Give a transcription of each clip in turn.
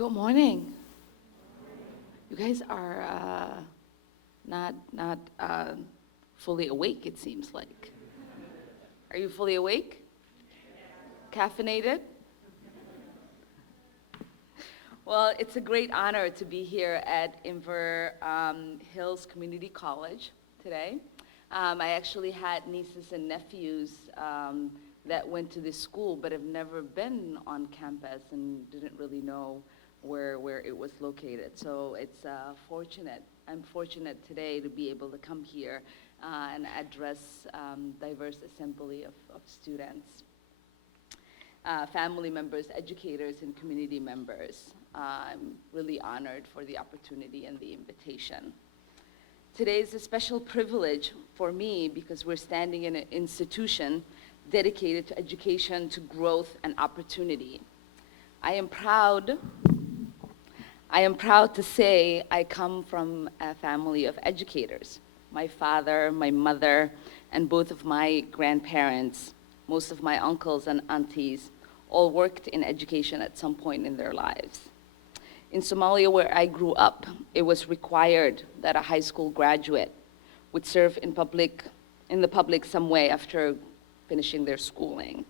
Good morning. You guys are not fully awake, it seems like. Are you fully awake? Caffeinated? Well, it's a great honor to be here at Inver Hills Community College today. I actually had nieces and nephews that went to this school but have never been on campus and didn't really know where it was located. So it's fortunate. I'm fortunate today to be able to come here and address diverse assembly of students, family members, educators, and community members. I'm really honored for the opportunity and the invitation. Today is a special privilege for me because we're standing in an institution dedicated to education, to growth, and opportunity. I am proud to say I come from a family of educators. My father, my mother, and both of my grandparents, most of my uncles and aunties, all worked in education at some point in their lives. In Somalia, where I grew up, it was required that a high school graduate would serve in the public some way after finishing their schooling.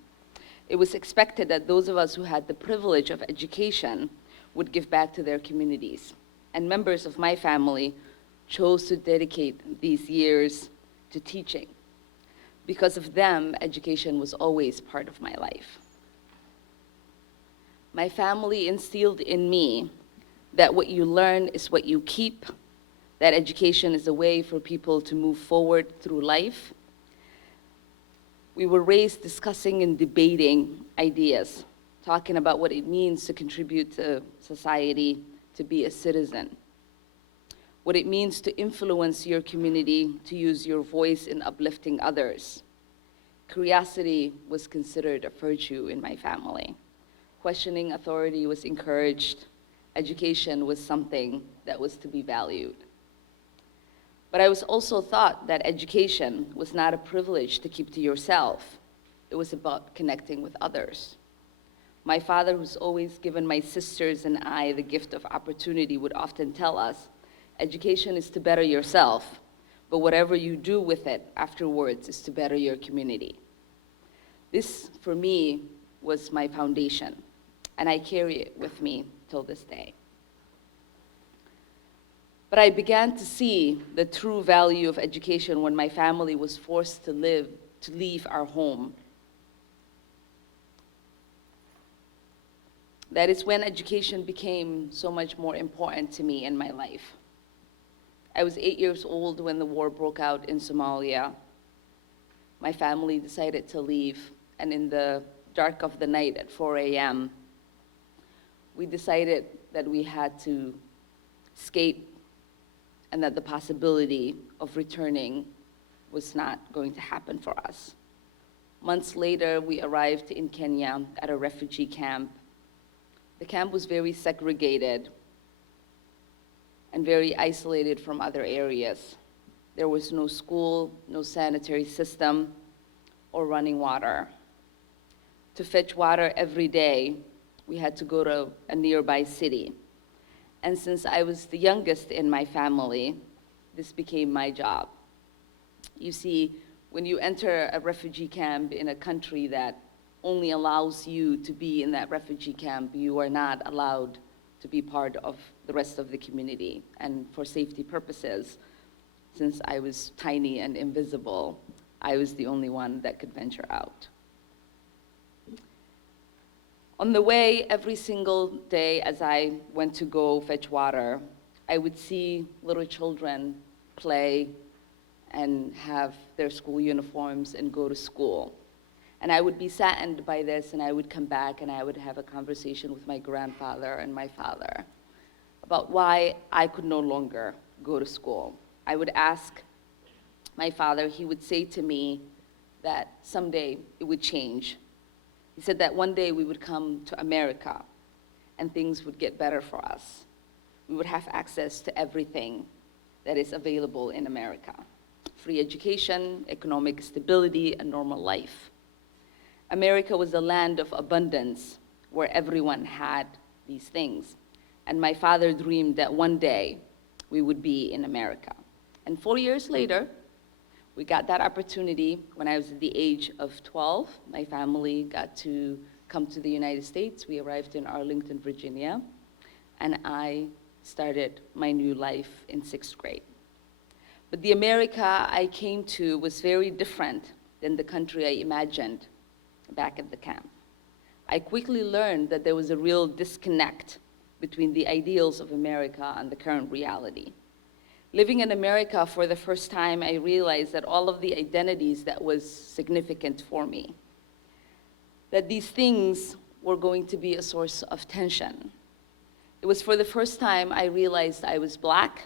It was expected that those of us who had the privilege of education would give back to their communities. And members of my family chose to dedicate these years to teaching. Because of them, education was always part of my life. My family instilled in me that what you learn is what you keep, that education is a way for people to move forward through life. We were raised discussing and debating ideas, talking about what it means to contribute to society, to be a citizen, what it means to influence your community, to use your voice in uplifting others. Curiosity was considered a virtue in my family. Questioning authority was encouraged. Education was something that was to be valued. But I was also taught that education was not a privilege to keep to yourself. It was about connecting with others. My father, who's always given my sisters and I the gift of opportunity, would often tell us, education is to better yourself, but whatever you do with it afterwards is to better your community. This, for me, was my foundation, and I carry it with me till this day. But I began to see the true value of education when my family was forced to leave our home. That is when education became so much more important to me in my life. I was 8 years old when the war broke out in Somalia. My family decided to leave, and in the dark of the night at 4 a.m., we decided that we had to escape and that the possibility of returning was not going to happen for us. Months later, we arrived in Kenya at a refugee camp. The camp was very segregated and very isolated from other areas. There was no school, no sanitary system, or running water. To fetch water every day, we had to go to a nearby city. And since I was the youngest in my family, this became my job. You see, when you enter a refugee camp in a country that only allows you to be in that refugee camp, you are not allowed to be part of the rest of the community. And for safety purposes, since I was tiny and invisible, I was the only one that could venture out. On the way, every single day as I went to go fetch water, I would see little children play and have their school uniforms and go to school. And I would be saddened by this, and I would come back and I would have a conversation with my grandfather and my father about why I could no longer go to school. I would ask my father, he would say to me that someday it would change. He said that one day we would come to America and things would get better for us. We would have access to everything that is available in America. Free education, economic stability, a normal life. America was a land of abundance where everyone had these things. and my father dreamed that one day we would be in America. And 4 years later, we got that opportunity. When I was at the age of 12, my family got to come to the United States. We arrived in Arlington, Virginia, and I started my new life in 6th grade. But the America I came to was very different than the country I imagined back at the camp. I quickly learned that there was a real disconnect between the ideals of America and the current reality. Living in America for the first time, I realized that all of the identities that was significant for me, that these things were going to be a source of tension. It was for the first time I realized I was Black,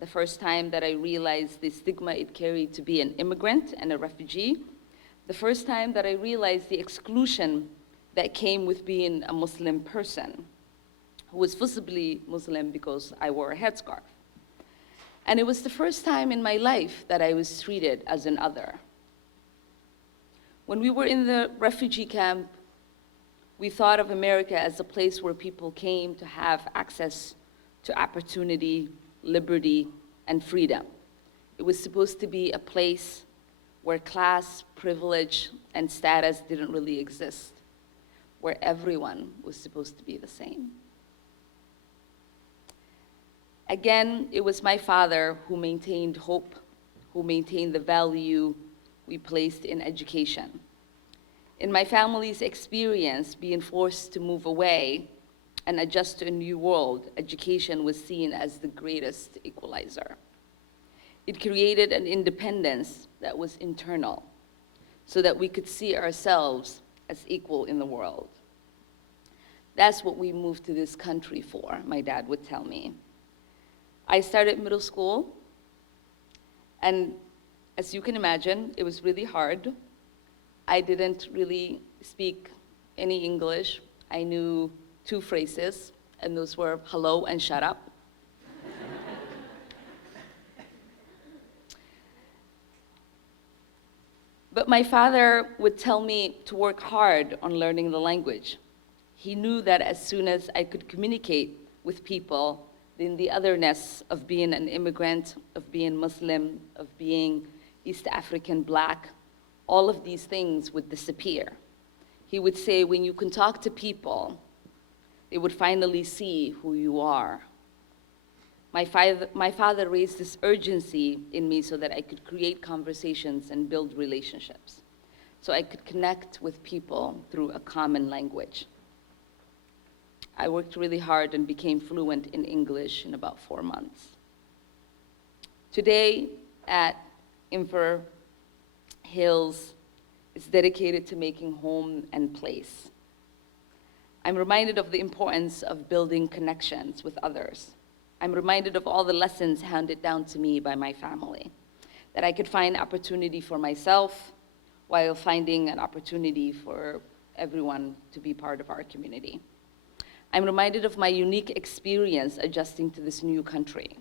the first time that I realized the stigma it carried to be an immigrant and a refugee, the first time that I realized the exclusion that came with being a Muslim person, who was visibly Muslim because I wore a headscarf. And it was the first time in my life that I was treated as an other. When we were in the refugee camp, we thought of America as a place where people came to have access to opportunity, liberty, and freedom. It was supposed to be a place where class, privilege, and status didn't really exist, where everyone was supposed to be the same. Again, it was my father who maintained hope, who maintained the value we placed in education. In my family's experience, being forced to move away and adjust to a new world, education was seen as the greatest equalizer. It created an independence that was internal, so that we could see ourselves as equal in the world. That's what we moved to this country for, my dad would tell me. I started middle school, and as you can imagine, it was really hard. I didn't really speak any English. I knew 2 phrases, and those were hello and shut up. But my father would tell me to work hard on learning the language. He knew that as soon as I could communicate with people, then the otherness of being an immigrant, of being Muslim, of being East African Black, all of these things would disappear. He would say, when you can talk to people, they would finally see who you are. My father raised this urgency in me so that I could create conversations and build relationships, so I could connect with people through a common language. I worked really hard and became fluent in English in about 4 months. Today at Inver Hills is dedicated to making home and place. I'm reminded of the importance of building connections with others. I'm reminded of all the lessons handed down to me by my family, that I could find opportunity for myself while finding an opportunity for everyone to be part of our community. I'm reminded of my unique experience adjusting to this new country,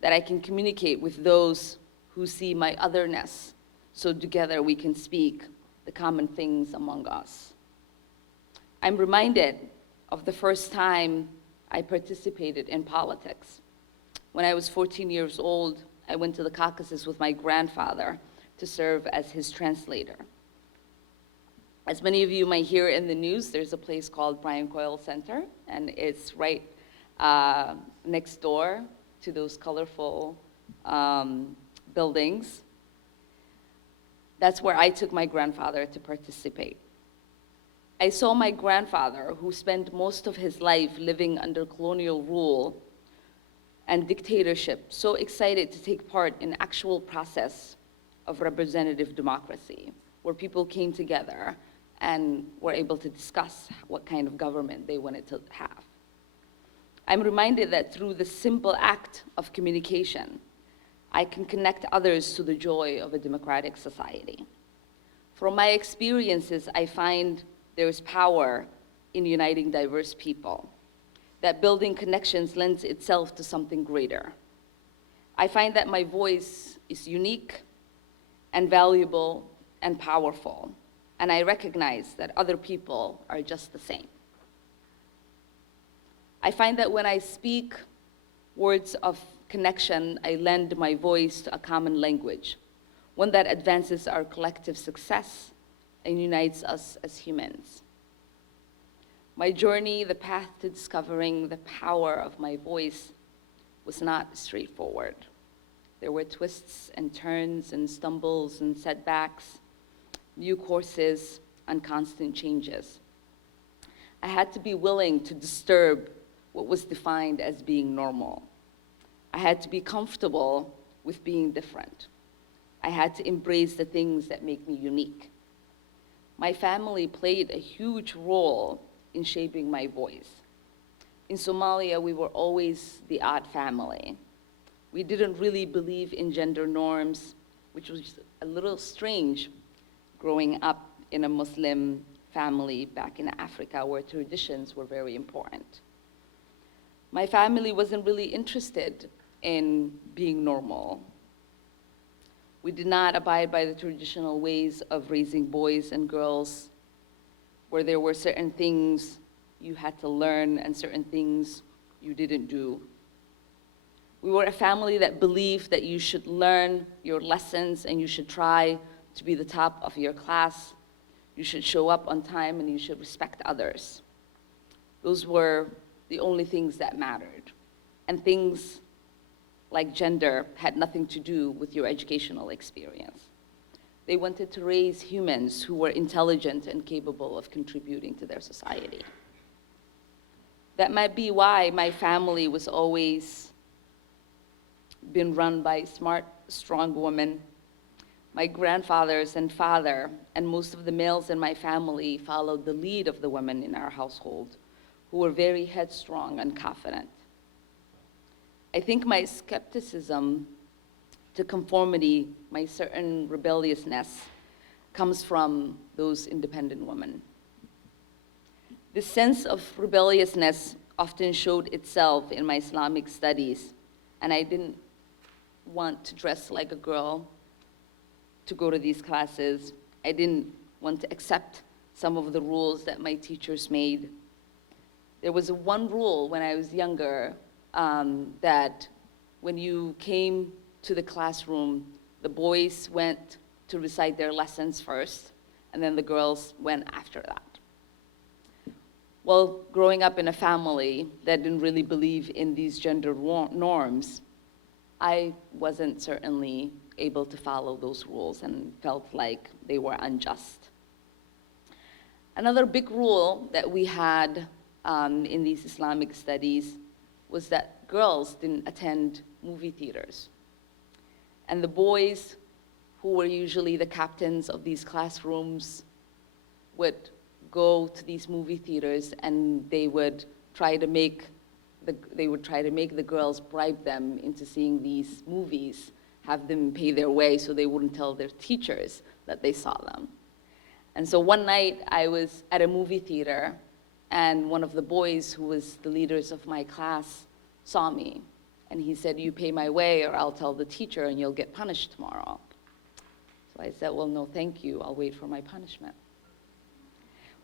that I can communicate with those who see my otherness, so together we can speak the common things among us. I'm reminded of the first time I participated in politics. When I was 14 years old, I went to the Caucasus with my grandfather to serve as his translator. As many of you might hear in the news, there's a place called Brian Coyle Center, and it's right next door to those colorful buildings. That's where I took my grandfather to participate. I saw my grandfather, who spent most of his life living under colonial rule and dictatorship, so excited to take part in actual process of representative democracy, where people came together and were able to discuss what kind of government they wanted to have. I'm reminded that through the simple act of communication, I can connect others to the joy of a democratic society. From my experiences, I find there is power in uniting diverse people, that building connections lends itself to something greater. I find that my voice is unique and valuable and powerful, and I recognize that other people are just the same. I find that when I speak words of connection, I lend my voice to a common language, one that advances our collective success and unites us as humans. My journey, the path to discovering the power of my voice, was not straightforward. There were twists and turns and stumbles and setbacks, new courses and constant changes. I had to be willing to disturb what was defined as being normal. I had to be comfortable with being different. I had to embrace the things that make me unique. My family played a huge role in shaping my voice. In Somalia, we were always the odd family. We didn't really believe in gender norms, which was a little strange growing up in a Muslim family back in Africa where traditions were very important. My family wasn't really interested in being normal. We did not abide by the traditional ways of raising boys and girls, where there were certain things you had to learn and certain things you didn't do. We were a family that believed that you should learn your lessons and you should try to be the top of your class. You should show up on time and you should respect others. Those were the only things that mattered. And things like gender had nothing to do with your educational experience. They wanted to raise humans who were intelligent and capable of contributing to their society. That might be why my family was always been run by smart, strong women. My grandfathers and father and most of the males in my family followed the lead of the women in our household, who were very headstrong and confident. I think my skepticism to conformity, my certain rebelliousness, comes from those independent women. This sense of rebelliousness often showed itself in my Islamic studies, and I didn't want to dress like a girl to go to these classes. I didn't want to accept some of the rules that my teachers made. There was one rule when I was younger that when you came to the classroom, the boys went to recite their lessons first, and then the girls went after that. Well, growing up in a family that didn't really believe in these gender norms, I wasn't certainly able to follow those rules and felt like they were unjust. Another big rule that we had in these Islamic studies was that girls didn't attend movie theaters. And the boys, who were usually the captains of these classrooms, would go to these movie theaters and they would try to make the girls bribe them into seeing these movies, have them pay their way so they wouldn't tell their teachers that they saw them. And so one night I was at a movie theater and one of the boys who was the leaders of my class saw me. And he said, "You pay my way or I'll tell the teacher and you'll get punished tomorrow." So I said, "Well, no, thank you. I'll wait for my punishment."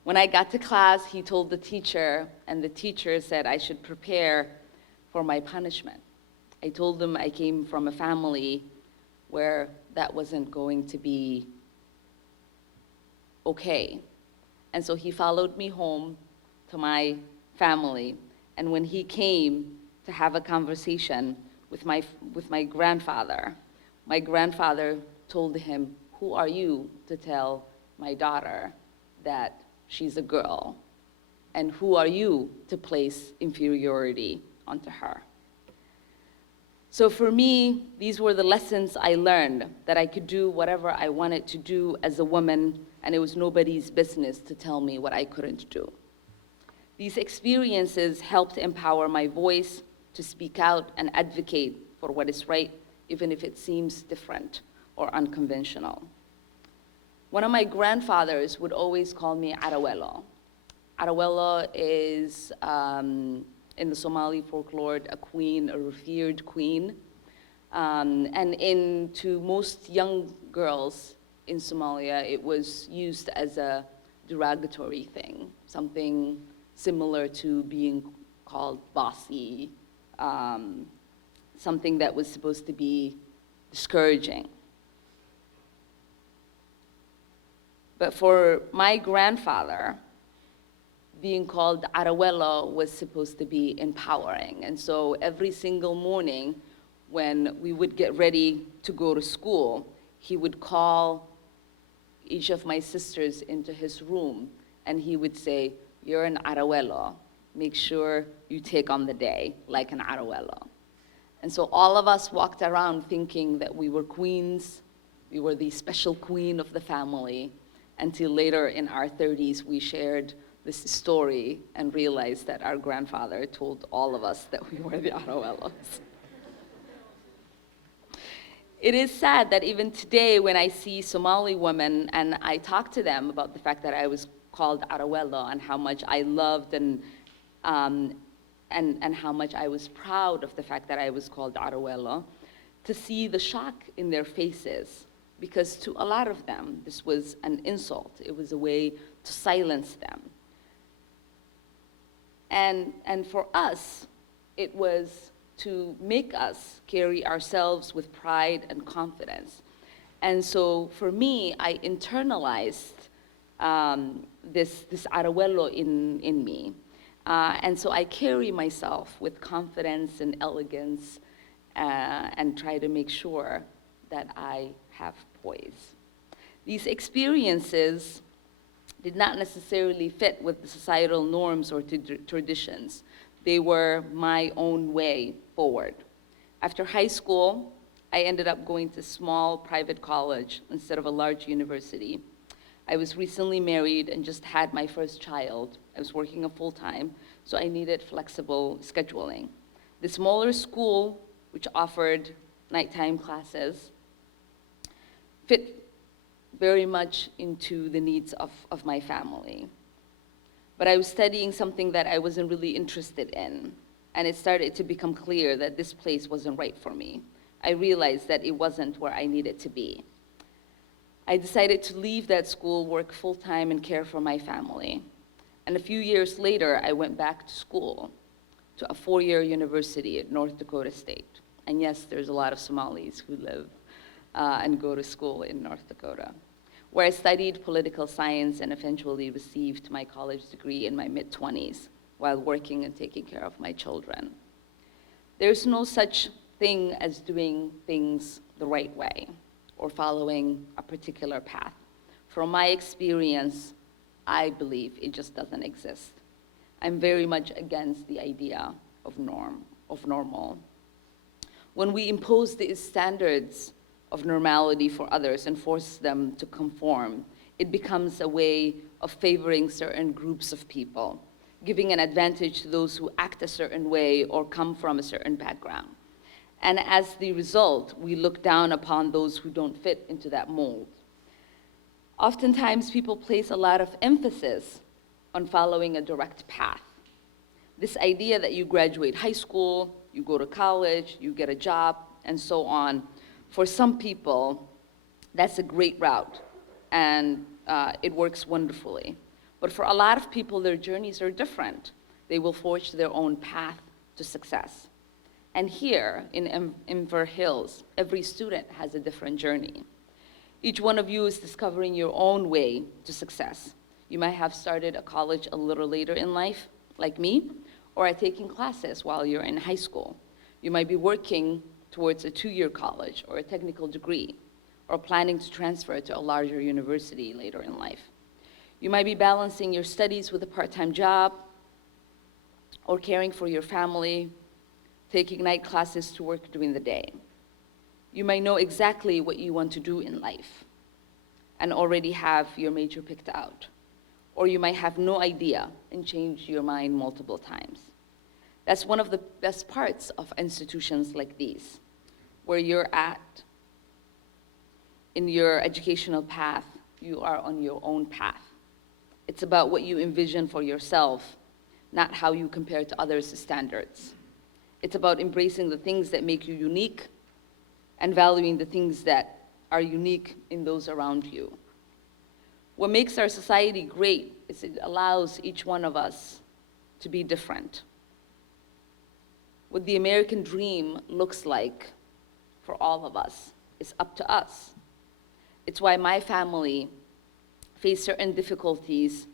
When I got to class, he told the teacher, and the teacher said I should prepare for my punishment. I told him I came from a family where that wasn't going to be okay. And so he followed me home to my family, and when he came to have a conversation with my grandfather told him, "Who are you to tell my daughter that she's a girl? And who are you to place inferiority onto her?" So for me, these were the lessons I learned, that I could do whatever I wanted to do as a woman, and it was nobody's business to tell me what I couldn't do. These experiences helped empower my voice to speak out and advocate for what is right, even if it seems different or unconventional. One of my grandfathers would always call me Arawelo. Arawelo is, in the Somali folklore, a queen, a revered queen. And to most young girls in Somalia, it was used as a derogatory thing, something similar to being called bossy, something that was supposed to be discouraging. But for my grandfather, being called Arawelo was supposed to be empowering. And so every single morning when we would get ready to go to school, he would call each of my sisters into his room and he would say, "You're an Arawelo. Make sure you take on the day like an Arawelo." And so all of us walked around thinking that we were queens, we were the special queen of the family, until later in our 30s we shared this story and realized that our grandfather told all of us that we were the Arawelos. It is sad that even today when I see Somali women and I talk to them about the fact that I was called Arawelo and how much I loved and how much I was proud of the fact that I was called Arawelo, to see the shock in their faces, because to a lot of them, this was an insult. It was a way to silence them. And for us, it was to make us carry ourselves with pride and confidence. And so for me, I internalized this Arawelo in me. And so I carry myself with confidence and elegance and try to make sure that I have poise. These experiences did not necessarily fit with the societal norms or traditions. They were my own way forward. After high school, I ended up going to a small private college instead of a large university. I was recently married and just had my first child. I was working a full-time, so I needed flexible scheduling. The smaller school, which offered nighttime classes, fit very much into the needs of my family. But I was studying something that I wasn't really interested in, and it started to become clear that this place wasn't right for me. I realized that it wasn't where I needed to be. I decided to leave that school, work full-time, and care for my family. And a few years later, I went back to school, to a 4-year university at North Dakota State. And yes, there's a lot of Somalis who live and go to school in North Dakota, where I studied political science and eventually received my college degree in my mid-20s while working and taking care of my children. There's no such thing as doing things the right way or following a particular path. From my experience, I believe it just doesn't exist. I'm very much against the idea of normal. When we impose these standards of normality for others and force them to conform, it becomes a way of favoring certain groups of people, giving an advantage to those who act a certain way or come from a certain background. And as the result, we look down upon those who don't fit into that mold. Oftentimes, people place a lot of emphasis on following a direct path. This idea that you graduate high school, you go to college, you get a job, and so on. For some people, that's a great route, and it works wonderfully. But for a lot of people, their journeys are different. They will forge their own path to success. And here in Inver Hills, every student has a different journey. Each one of you is discovering your own way to success. You might have started a college a little later in life, like me, or are taking classes while you're in high school. You might be working towards a 2-year college or a technical degree, or planning to transfer to a larger university later in life. You might be balancing your studies with a part-time job, or caring for your family, taking night classes to work during the day. You might know exactly what you want to do in life and already have your major picked out. Or you might have no idea and change your mind multiple times. That's one of the best parts of institutions like these, where you're at in your educational path, you are on your own path. It's about what you envision for yourself, not how you compare to others' standards. It's about embracing the things that make you unique and valuing the things that are unique in those around you. What makes our society great is it allows each one of us to be different. What the American dream looks like for all of us is up to us. It's why my family faced certain difficulties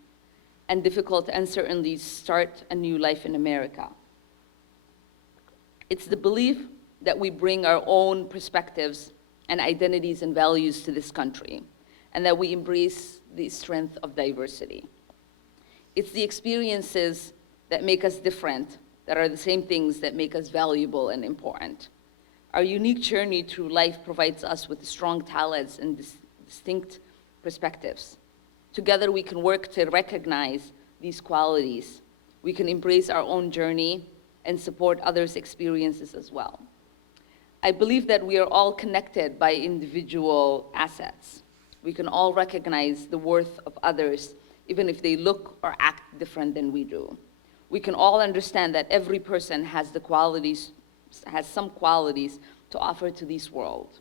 and difficult uncertainties start a new life in America. It's the belief that we bring our own perspectives and identities and values to this country, and that we embrace the strength of diversity. It's the experiences that make us different, that are the same things that make us valuable and important. Our unique journey through life provides us with strong talents and distinct perspectives. Together we can work to recognize these qualities. We can embrace our own journey and support others' experiences as well. I believe that we are all connected by individual assets. We can all recognize the worth of others, even if they look or act different than we do. We can all understand that every person has some qualities to offer to this world.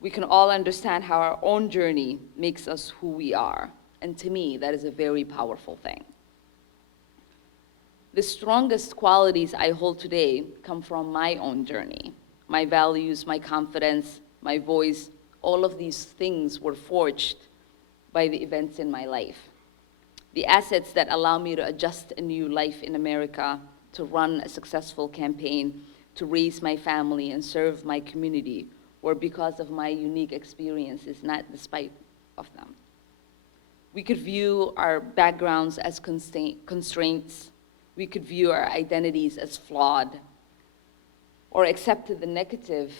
We can all understand how our own journey makes us who we are. And to me, that is a very powerful thing. The strongest qualities I hold today come from my own journey. My values, my confidence, my voice, all of these things were forged by the events in my life. The assets that allow me to adjust a new life in America, to run a successful campaign, to raise my family and serve my community were because of my unique experiences, not despite of them. We could view our backgrounds as constraints. We could view our identities as flawed, or accept the negative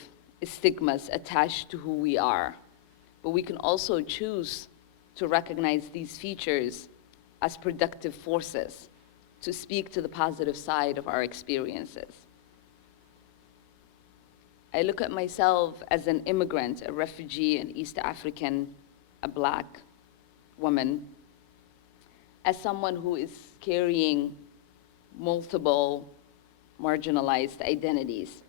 stigmas attached to who we are. But we can also choose to recognize these features as productive forces to speak to the positive side of our experiences. I look at myself as an immigrant, a refugee, an East African, a Black woman, as someone who is carrying multiple marginalized identities.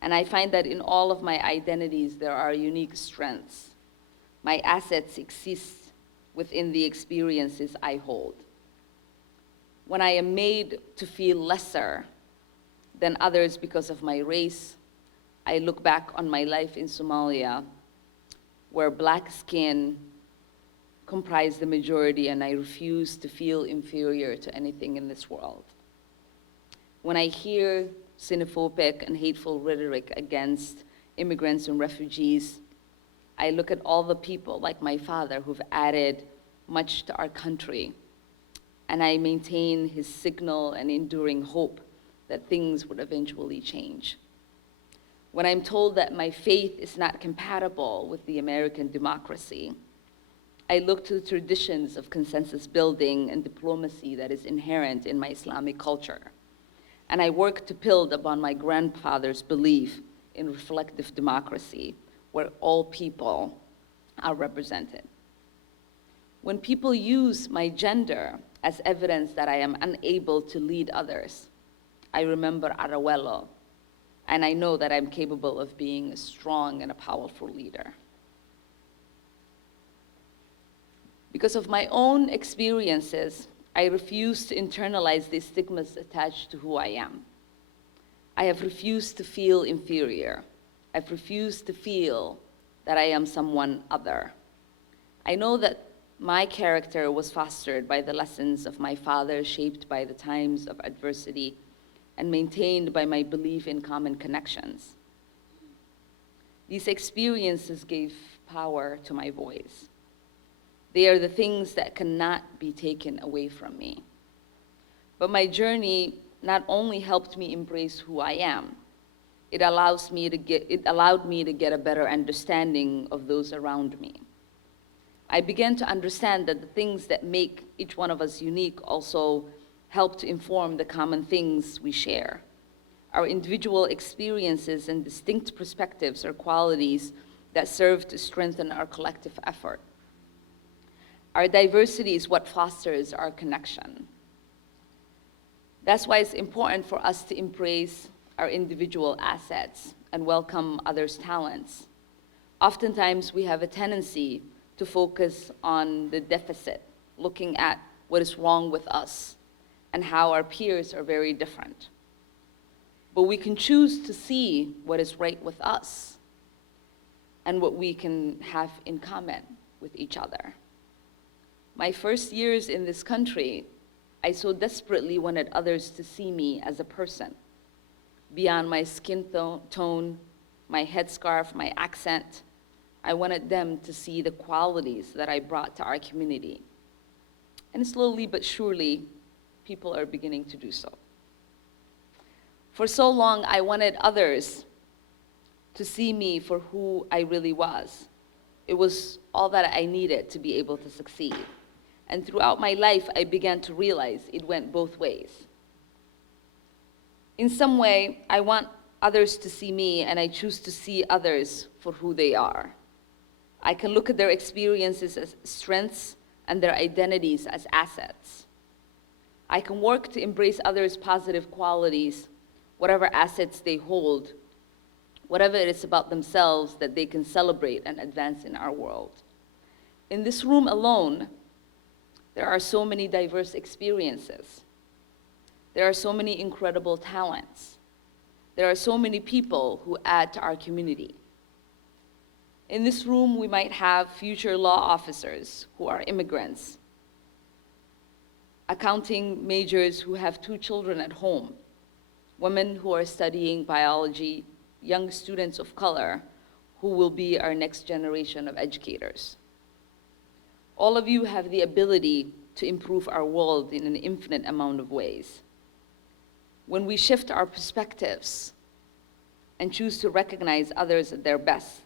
And I find that in all of my identities, there are unique strengths. My assets exist within the experiences I hold. When I am made to feel lesser than others because of my race, I look back on my life in Somalia, where Black skin comprised the majority, and I refuse to feel inferior to anything in this world. When I hear xenophobic and hateful rhetoric against immigrants and refugees, I look at all the people like my father who've added much to our country, and I maintain his signal and enduring hope that things would eventually change. When I'm told that my faith is not compatible with the American democracy, I look to the traditions of consensus building and diplomacy that is inherent in my Islamic culture. And I work to build upon my grandfather's belief in reflective democracy, where all people are represented. When people use my gender as evidence that I am unable to lead others, I remember Arawelo, and I know that I'm capable of being a strong and a powerful leader. Because of my own experiences, I refuse to internalize the stigmas attached to who I am. I have refused to feel inferior. I've refused to feel that I am someone other. I know that my character was fostered by the lessons of my father, shaped by the times of adversity, and maintained by my belief in common connections. These experiences gave power to my voice. They are the things that cannot be taken away from me. But my journey not only helped me embrace who I am, it allowed me to get a better understanding of those around me. I began to understand that the things that make each one of us unique also help to inform the common things we share. Our individual experiences and distinct perspectives are qualities that serve to strengthen our collective effort. Our diversity is what fosters our connection. That's why it's important for us to embrace our individual assets and welcome others' talents. Oftentimes, we have a tendency to focus on the deficit, looking at what is wrong with us and how our peers are very different. but we can choose to see what is right with us and what we can have in common with each other. My first years in this country, I so desperately wanted others to see me as a person, beyond my skin tone, my headscarf, my accent. I wanted them to see the qualities that I brought to our community. And slowly but surely, people are beginning to do so. For so long, I wanted others to see me for who I really was. It was all that I needed to be able to succeed. And throughout my life, I began to realize it went both ways. In some way, I want others to see me, and I choose to see others for who they are. I can look at their experiences as strengths and their identities as assets. I can work to embrace others' positive qualities, whatever assets they hold, whatever it is about themselves that they can celebrate and advance in our world. In this room alone, there are so many diverse experiences. There are so many incredible talents. There are so many people who add to our community. In this room, we might have future law officers who are immigrants, accounting majors who have 2 children at home, women who are studying biology, young students of color who will be our next generation of educators. All of you have the ability to improve our world in an infinite amount of ways. When we shift our perspectives and choose to recognize others at their best,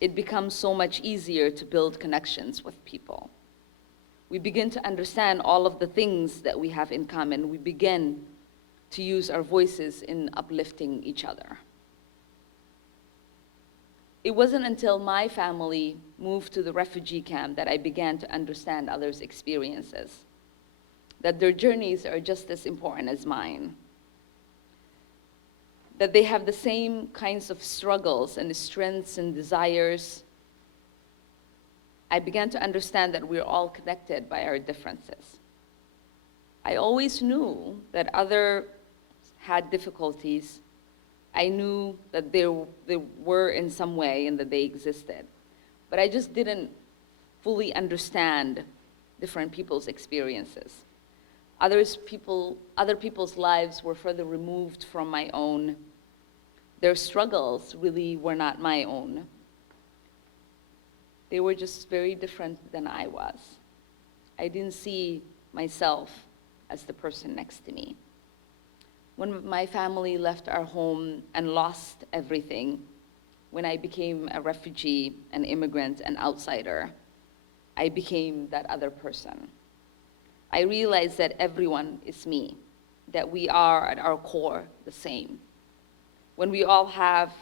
it becomes so much easier to build connections with people. We begin to understand all of the things that we have in common. We begin to use our voices in uplifting each other. It wasn't until my family moved to the refugee camp that I began to understand others' experiences, that their journeys are just as important as mine, that they have the same kinds of struggles and strengths and desires. I began to understand that we're all connected by our differences. I always knew that others had difficulties. I knew that they were in some way and that they existed. But I just didn't fully understand different people's experiences. Other people's lives were further removed from my own. Their struggles really were not my own. They were just very different than I was. I didn't see myself as the person next to me. When my family left our home and lost everything, when I became a refugee, an immigrant, an outsider, I became that other person. I realized that everyone is me, that we are at our core the same. When we all have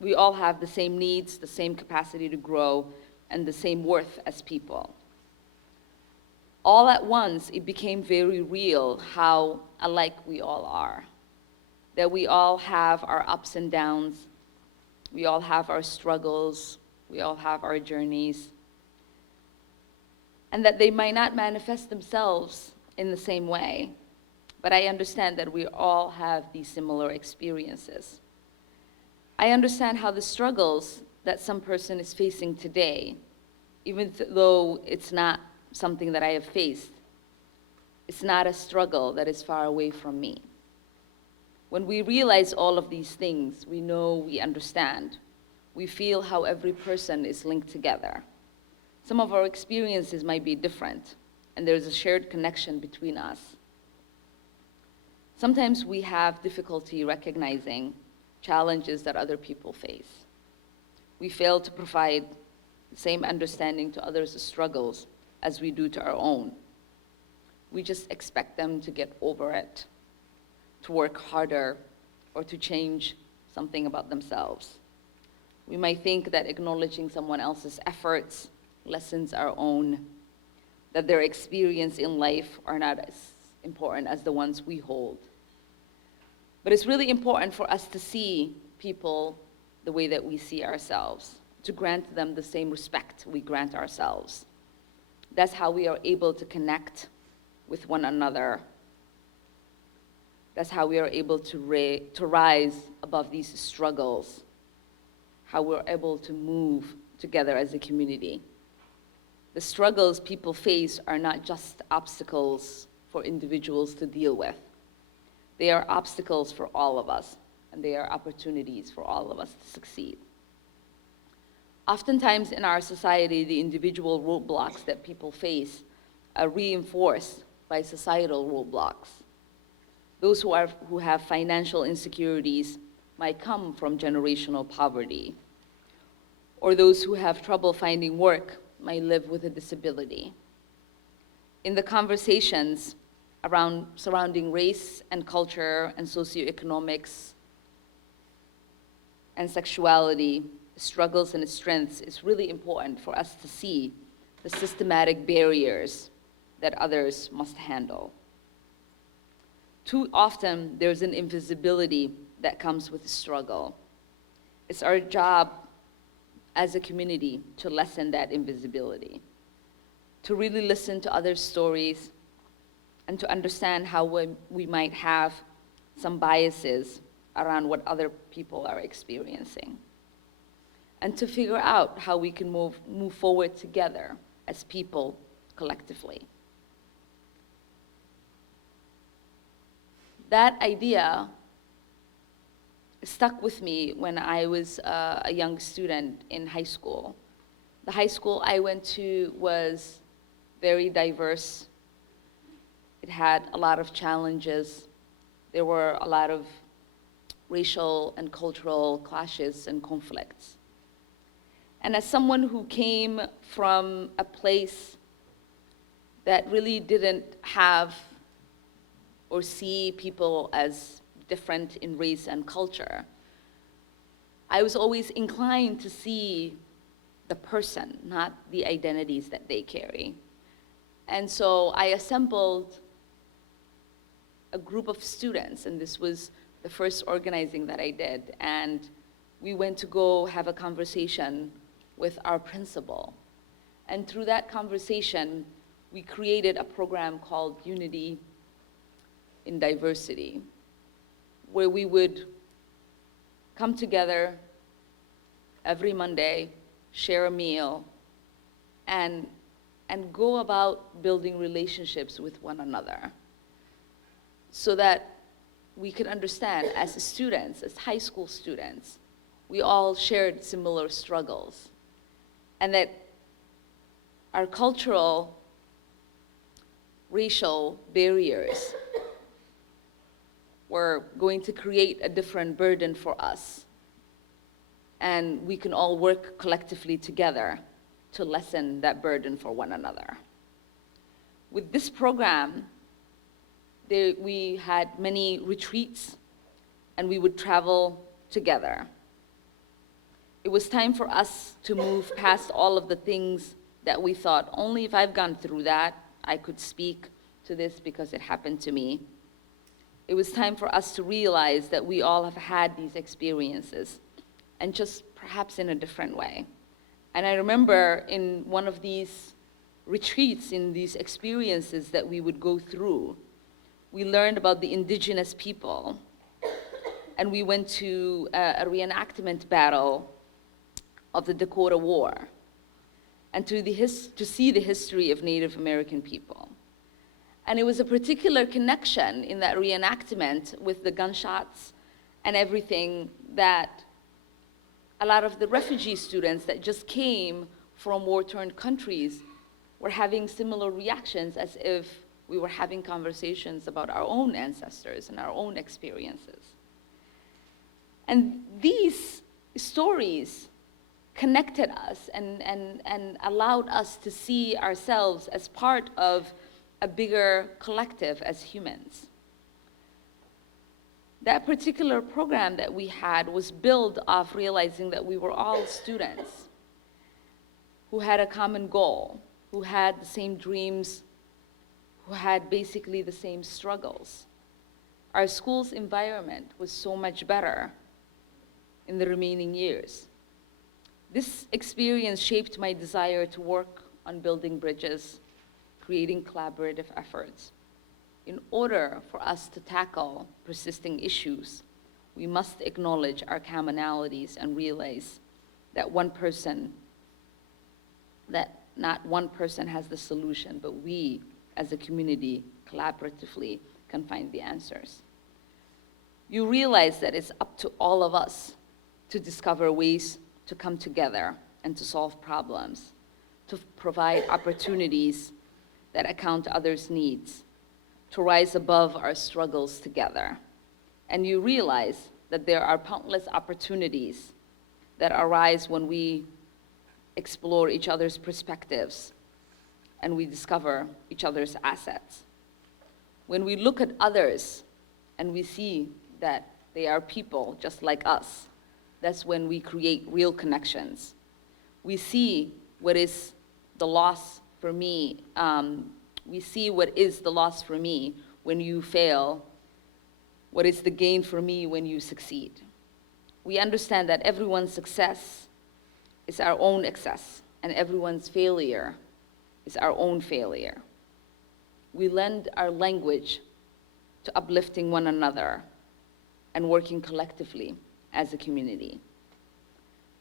the same needs, the same capacity to grow, and the same worth as people. All at once, it became very real how alike we all are. That we all have our ups and downs, we all have our struggles, we all have our journeys, and that they might not manifest themselves in the same way, but I understand that we all have these similar experiences. I understand how the struggles that some person is facing today, even though it's not something that I have faced, it's not a struggle that is far away from me. When we realize all of these things, we know, we understand. We feel how every person is linked together. Some of our experiences might be different, and there's a shared connection between us. Sometimes we have difficulty recognizing challenges that other people face. We fail to provide the same understanding to others' struggles as we do to our own. We just expect them to get over it, to work harder, or to change something about themselves. We might think that acknowledging someone else's efforts lessens our own, that their experience in life are not as important as the ones we hold. But it's really important for us to see people the way that we see ourselves, to grant them the same respect we grant ourselves. That's how we are able to connect with one another. That's how we are able to rise above these struggles, how we're able to move together as a community. The struggles people face are not just obstacles for individuals to deal with. They are obstacles for all of us, and they are opportunities for all of us to succeed. Oftentimes in our society, the individual roadblocks that people face are reinforced by societal roadblocks. Those who have financial insecurities might come from generational poverty, or those who have trouble finding work might live with a disability. In the conversations surrounding race and culture and socioeconomics and sexuality, struggles and strengths, it's really important for us to see the systematic barriers that others must handle. Too often, there's an invisibility that comes with the struggle. It's our job as a community to lessen that invisibility, to really listen to other stories, and to understand how we might have some biases around what other people are experiencing, and to figure out how we can move forward together as people collectively. That idea stuck with me when I was a young student in high school. The high school I went to was very diverse. It had a lot of challenges. There were a lot of racial and cultural clashes and conflicts. And as someone who came from a place that really didn't have or see people as different in race and culture, I was always inclined to see the person, not the identities that they carry. And so I assembled a group of students, and this was the first organizing that I did, and we went to go have a conversation with our principal. And through that conversation, we created a program called Unity in Diversity, where we would come together every Monday, share a meal, and go about building relationships with one another so that we could understand as students, as high school students, we all shared similar struggles, and that our cultural, racial barriers were going to create a different burden for us. And we can all work collectively together to lessen that burden for one another. With this program, we had many retreats, and we would travel together. It was time for us to move past all of the things that we thought, only if I've gone through that, I could speak to this because it happened to me. It was time for us to realize that we all have had these experiences, and just perhaps in a different way. And I remember in one of these retreats, in these experiences that we would go through, we learned about the indigenous people, and we went to a reenactment battle of the Dakota War, and to see the history of Native American people. And it was a particular connection in that reenactment with the gunshots and everything that a lot of the refugee students that just came from war-torn countries were having similar reactions, as if we were having conversations about our own ancestors and our own experiences. And these stories connected us and allowed us to see ourselves as part of a bigger collective as humans. That particular program that we had was built off realizing that we were all students who had a common goal, who had the same dreams, who had basically the same struggles. Our school's environment was so much better in the remaining years. This experience shaped my desire to work on building bridges, creating collaborative efforts. In order for us to tackle persisting issues, we must acknowledge our commonalities and realize that not one person has the solution, but we as a community collaboratively can find the answers. You realize that it's up to all of us to discover ways to come together and to solve problems, to provide opportunities that account others' needs, to rise above our struggles together. And you realize that there are countless opportunities that arise when we explore each other's perspectives and we discover each other's assets. When we look at others and we see that they are people just like us, that's when we create real connections. We see what is the loss for me. We see what is the loss for me when you fail, what is the gain for me when you succeed. We understand that everyone's success is our own excess, and everyone's failure is our own failure. We lend our language to uplifting one another and working collectively as a community.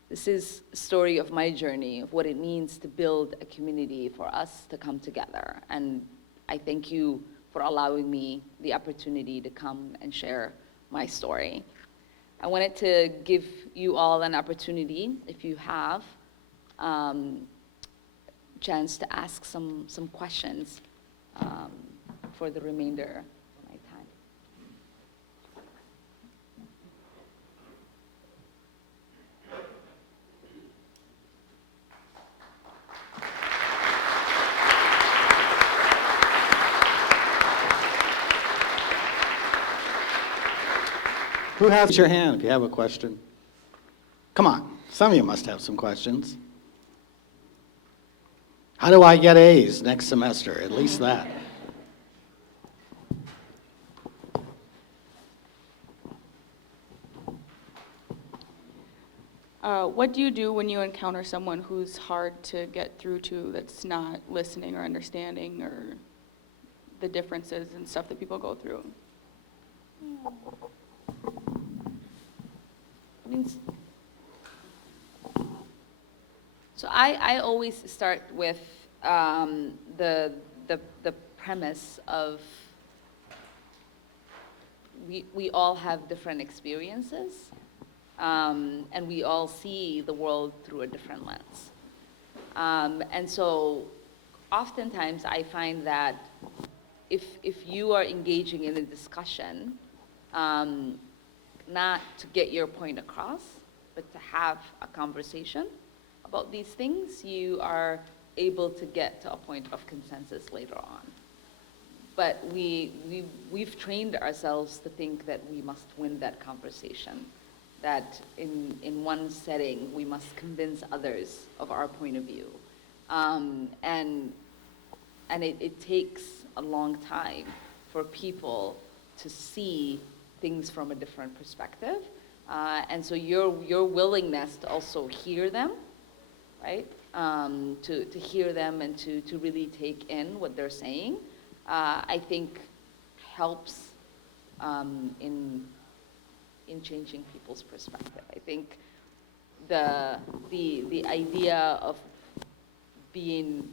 This is a story of my journey, of what it means to build a community for us to come together. And I thank you for allowing me the opportunity to come and share my story. I wanted to give you all an opportunity, if you have, chance to ask some questions for the remainder of my time. Who has Raise your hand if you have a question? Come on, some of you must have some questions. How do I get A's next semester? At least that. What do you do when you encounter someone who's hard to get through to, that's not listening or understanding, or the differences and stuff that people go through? So I always start with the premise of we all have different experiences, and we all see the world through a different lens. And so oftentimes I find that if you are engaging in a discussion, not to get your point across, but to have a conversation about these things, you are able to get to a point of consensus later on. But we've trained ourselves to think that we must win that conversation, that in one setting we must convince others of our point of view. And it takes a long time for people to see things from a different perspective. And so your willingness to also hear them, right? To hear them and to really take in what they're saying, I think helps in changing people's perspective. I think the idea of being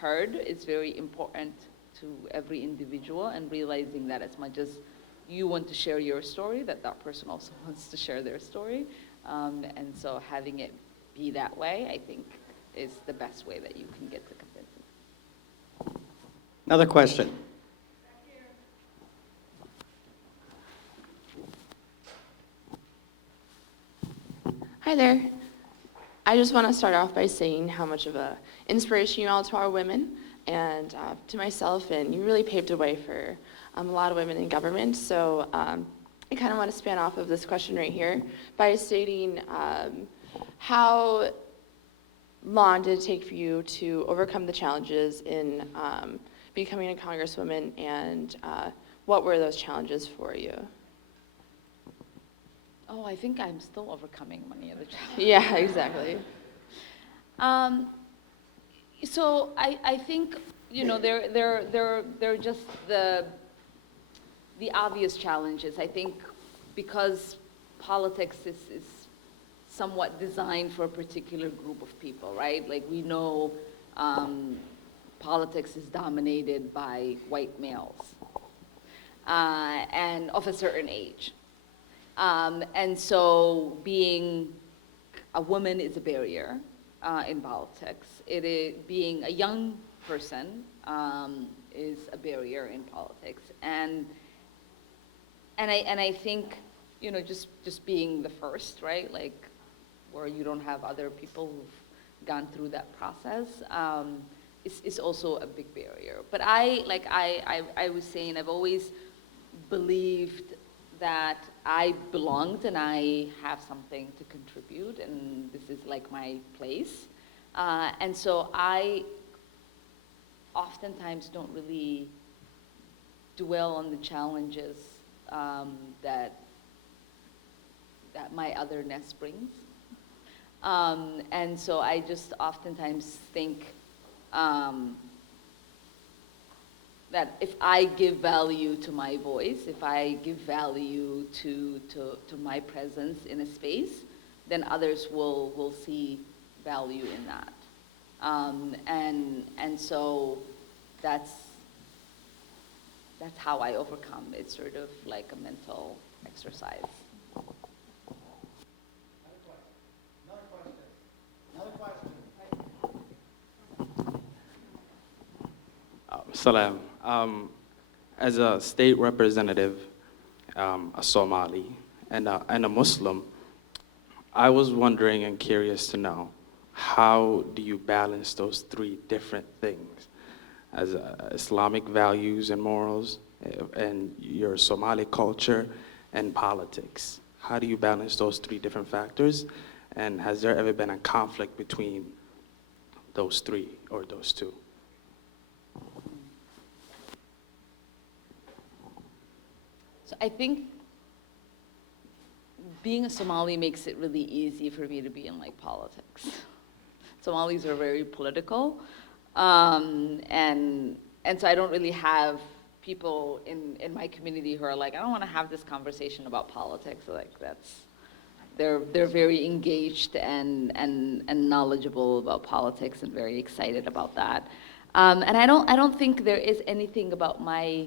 heard is very important to every individual, and realizing that as much as you want to share your story, that person also wants to share their story. And so having it be that way, I think, is the best way that you can get to convince them. Another question. Hi there. I just want to start off by saying how much of an inspiration you are to our women and to myself, and you really paved the way for a lot of women in government. So I kind of want to span off of this question right here by stating how long did it take for you to overcome the challenges in becoming a congresswoman, and what were those challenges for you? Oh, I think I'm still overcoming many of the challenges. Yeah, exactly. So I think, they're just the obvious challenges. I think because politics is somewhat designed for a particular group of people, right? Like we know politics is dominated by white males and of a certain age. And so being a woman is a barrier in politics. Being a young person is a barrier in politics. And I think, you know, just being the first, right? Like where you don't have other people who've gone through that process is also a big barrier. But I was saying, I've always believed that I belonged and I have something to contribute, and this is like my place. And so I oftentimes don't really dwell on the challenges that my otherness brings. And so I just oftentimes think that if I give value to my voice, if I give value to my presence in a space, then others will see value in that. And so that's how I overcome. It's sort of like a mental exercise. Salam. As a state representative, a Somali, and a Muslim, I was wondering and curious to know, how do you balance those three different things? As Islamic values and morals, and your Somali culture, and politics. How do you balance those three different factors? And has there ever been a conflict between those three or those two? So I think being a Somali makes it really easy for me to be in like politics. Somalis are very political, and so I don't really have people in my community who are like, I don't want to have this conversation about politics. Like they're very engaged and knowledgeable about politics and very excited about that. And I don't think there is anything about my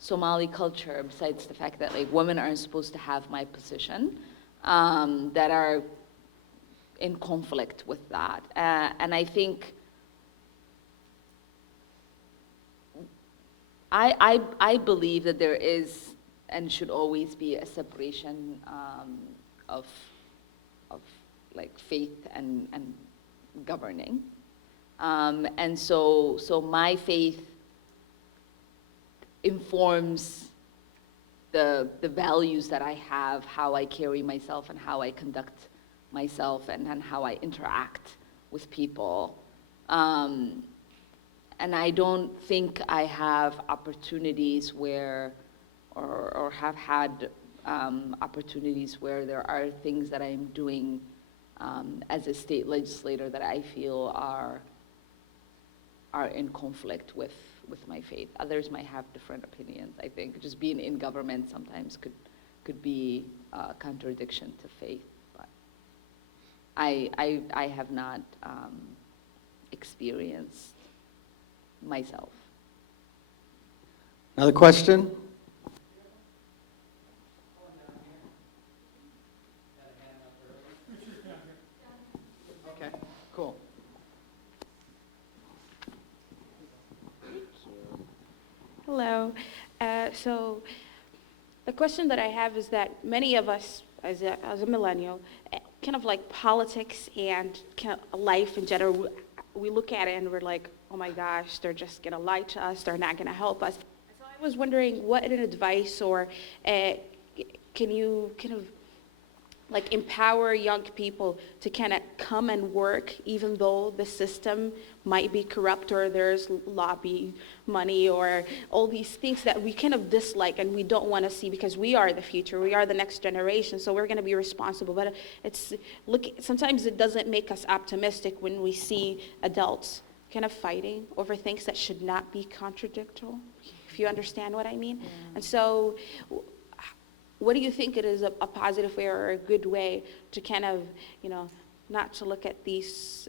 Somali culture besides the fact that like women aren't supposed to have my position that are in conflict with that. And I think I believe that there is and should always be a separation of like faith and governing. And so my faith informs the values that I have, how I carry myself and how I conduct myself and how I interact with people. And I don't think I have opportunities where, or have had opportunities where there are things that I'm doing as a state legislator that I feel are in conflict with my faith. Others might have different opinions. I think just being in government sometimes could be a contradiction to faith. But I have not experienced myself. Another question? Okay, cool. Hello. So the question that I have is that many of us, as a millennial, kind of like politics and kind of life in general, we look at it and we're like, oh my gosh, they're just going to lie to us, they're not going to help us. So I was wondering, what advice or can you kind of like empower young people to kind of come and work even though the system might be corrupt or there's lobby money or all these things that we kind of dislike and we don't want to see because we are the future, we are the next generation, so we're going to be responsible. But sometimes it doesn't make us optimistic when we see adults kind of fighting over things that should not be contradictory, if you understand what I mean. And so what do you think it is a positive way or a good way to kind of, not to look at these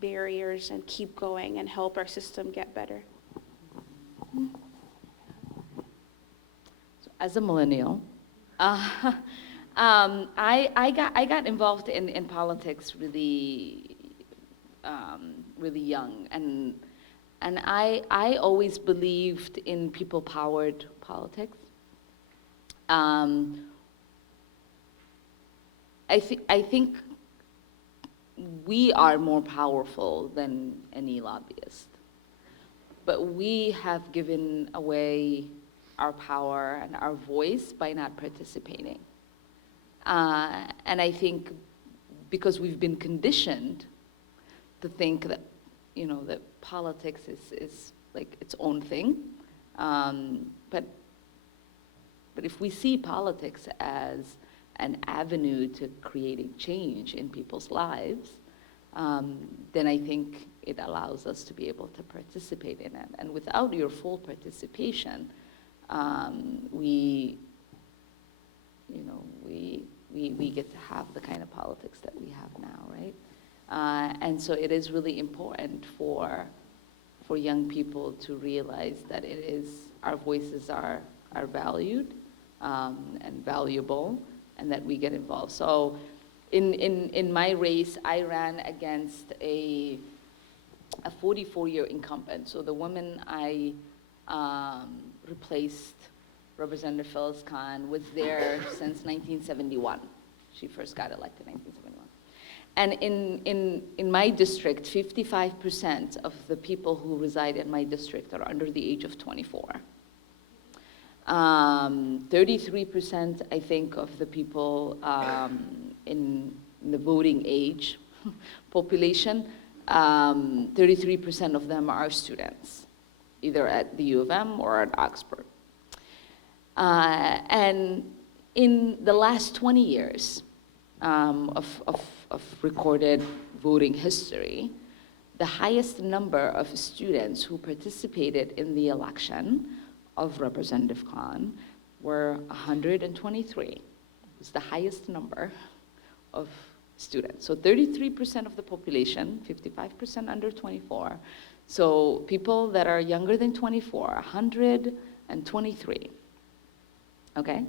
barriers and keep going and help our system get better? As a millennial, I got involved in politics really really young, and I always believed in people-powered politics. I think we are more powerful than any lobbyist, but we have given away our power and our voice by not participating. And I think because we've been conditioned to think that, that politics is like its own thing. But if we see politics as an avenue to creating change in people's lives, then I think it allows us to be able to participate in it. And without your full participation, we get to have the kind of politics that we have now, right? And so it is really important for young people to realize that our voices are valued and valuable, and that we get involved. So in my race, I ran against a 44-year incumbent. So the woman I replaced, Representative Phyllis Khan, was there since 1971. She first got elected in 1971. And in my district, 55% of the people who reside in my district are under the age of 24. 33%, I think, of the people in the voting age population, 33% of them are students, either at the U of M or at Oxford. And in the last 20 years of recorded voting history, the highest number of students who participated in the election of Representative Khan were 123. It was the highest number of students. So 33% of the population, 55% under 24. So people that are younger than 24, 123. Okay?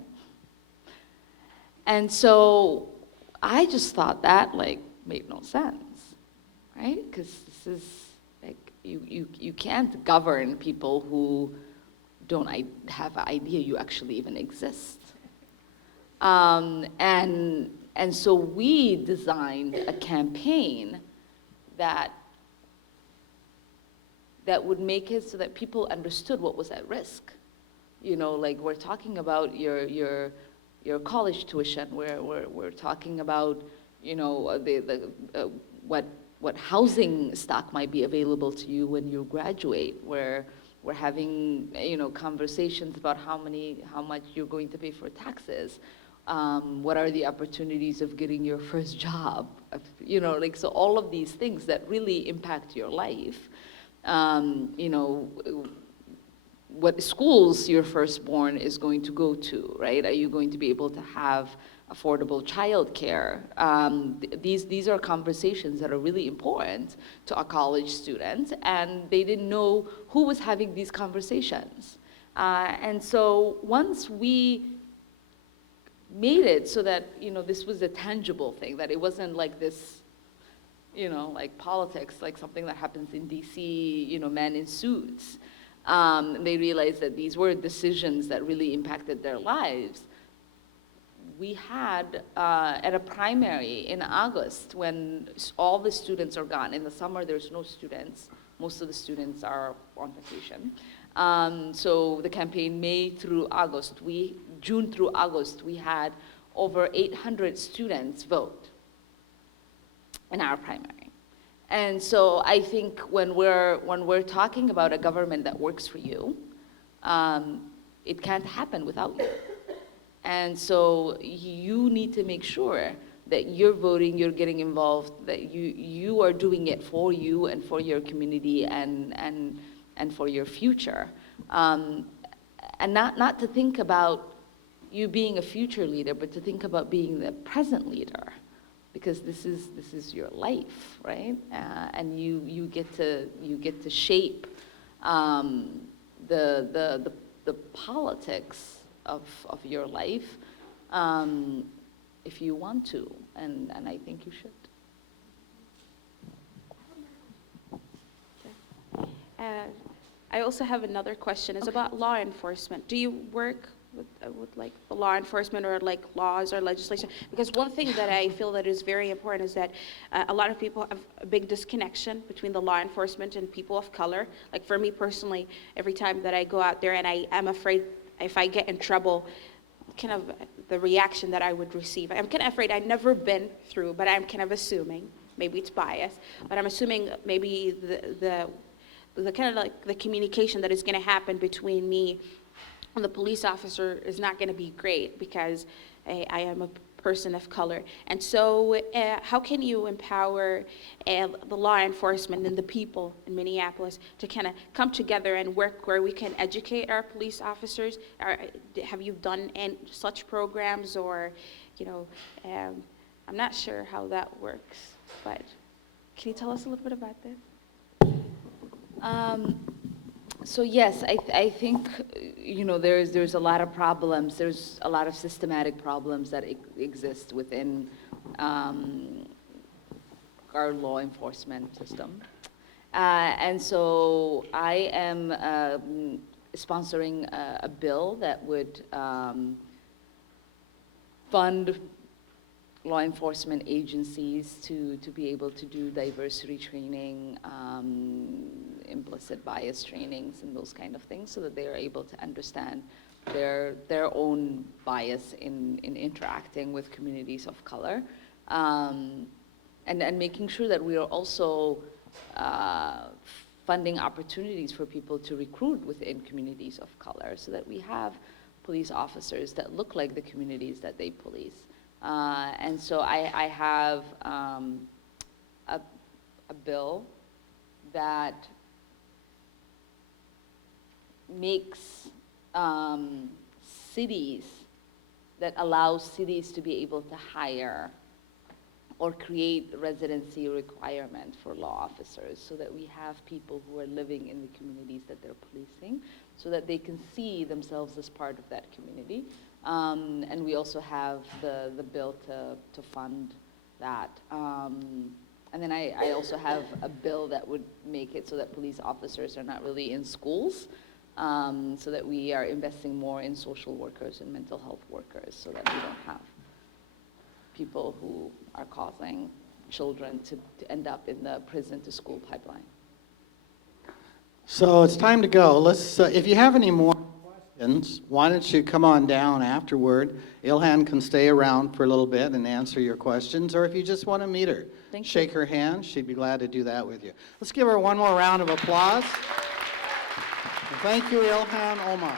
And so I just thought that made no sense, right? Because this is you can't govern people who don't have an idea you actually even exist. And so we designed a campaign that would make it so that people understood what was at risk. We're talking about your college tuition. We're talking about what housing stock might be available to you when you graduate. We're having conversations about how much you're going to pay for taxes. What are the opportunities of getting your first job? So all of these things that really impact your life. What schools your firstborn is going to go to, right? Are you going to be able to have affordable childcare? These are conversations that are really important to a college student, and they didn't know who was having these conversations. And so once we made it so that this was a tangible thing, that it wasn't like this, like politics, like something that happens in DC, men in suits. They realized that these were decisions that really impacted their lives. We had, at a primary in August, when all the students are gone. In the summer, there's no students. Most of the students are on vacation. So the campaign, June through August, we had over 800 students vote in our primary. And so I think when we're talking about a government that works for you, it can't happen without you. And so you need to make sure that you're voting, you're getting involved, that you are doing it for you and for your community and for your future. And not to think about you being a future leader, but to think about being the present leader, because this is your life, right? And you get to shape the politics of your life if you want to, and I think you should. I also have another question. It's about law enforcement. Do you work with like the law enforcement or like laws or legislation? Because one thing that I feel that is very important is that a lot of people have a big disconnection between the law enforcement and people of color. Like for me personally, every time that I go out there and I'm afraid if I get in trouble, kind of the reaction that I would receive. I'm kind of afraid. I've never been through, but I'm kind of assuming, maybe it's bias, but I'm assuming maybe the kind of like the communication that is going to happen between me and the police officer is not going to be great because I am a person of color. And so how can you empower the law enforcement and the people in Minneapolis to kind of come together and work where we can educate our police officers? Have you done any such programs, or, I'm not sure how that works, but can you tell us a little bit about this? So yes, I think, there's a lot of problems. There's a lot of systematic problems that exist within our law enforcement system. And so I am sponsoring a bill that would fund law enforcement agencies to be able to do diversity training, implicit bias trainings, and those kind of things, so that they are able to understand their own bias in interacting with communities of color, and making sure that we are also funding opportunities for people to recruit within communities of color, so that we have police officers that look like the communities that they police. And so I have a bill that makes cities, that allows cities to be able to hire or create residency requirement for law officers, so that we have people who are living in the communities that they're policing, so that they can see themselves as part of that community. And we also have the bill to fund that. And then I also have a bill that would make it so that police officers are not really in schools, so that we are investing more in social workers and mental health workers, so that we don't have people who are causing children to end up in the prison to school pipeline. So it's time to go. Let's, if you have any more questions, why don't you come on down afterward? Ilhan can stay around for a little bit and answer your questions, or if you just want to meet her, Thank you. shake her hand. She'd be glad to do that with you. Let's give her one more round of applause. And thank you, Ilhan Omar.